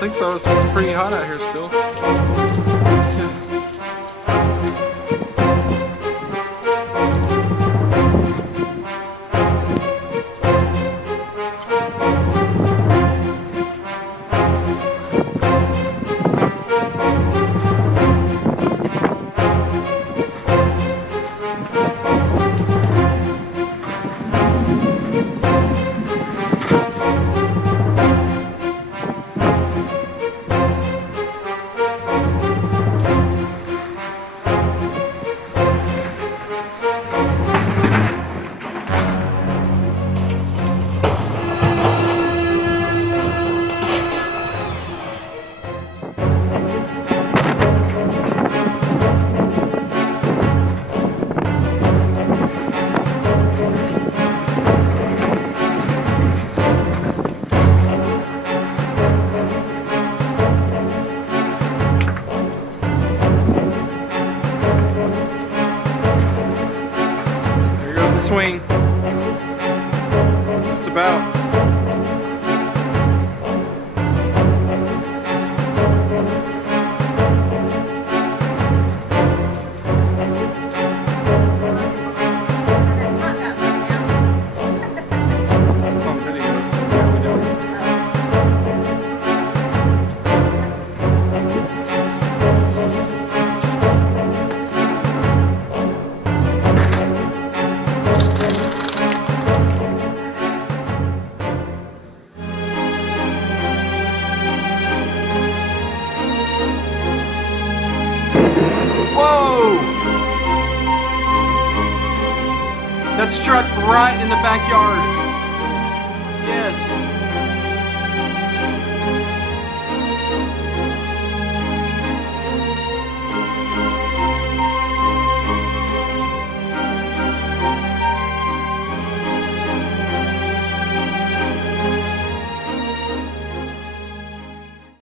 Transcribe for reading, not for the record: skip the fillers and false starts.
think so. It's pretty hot out here still. Swing. Just about. It's on video, so yeah, we do. Whoa! That struck right in the backyard. Yes.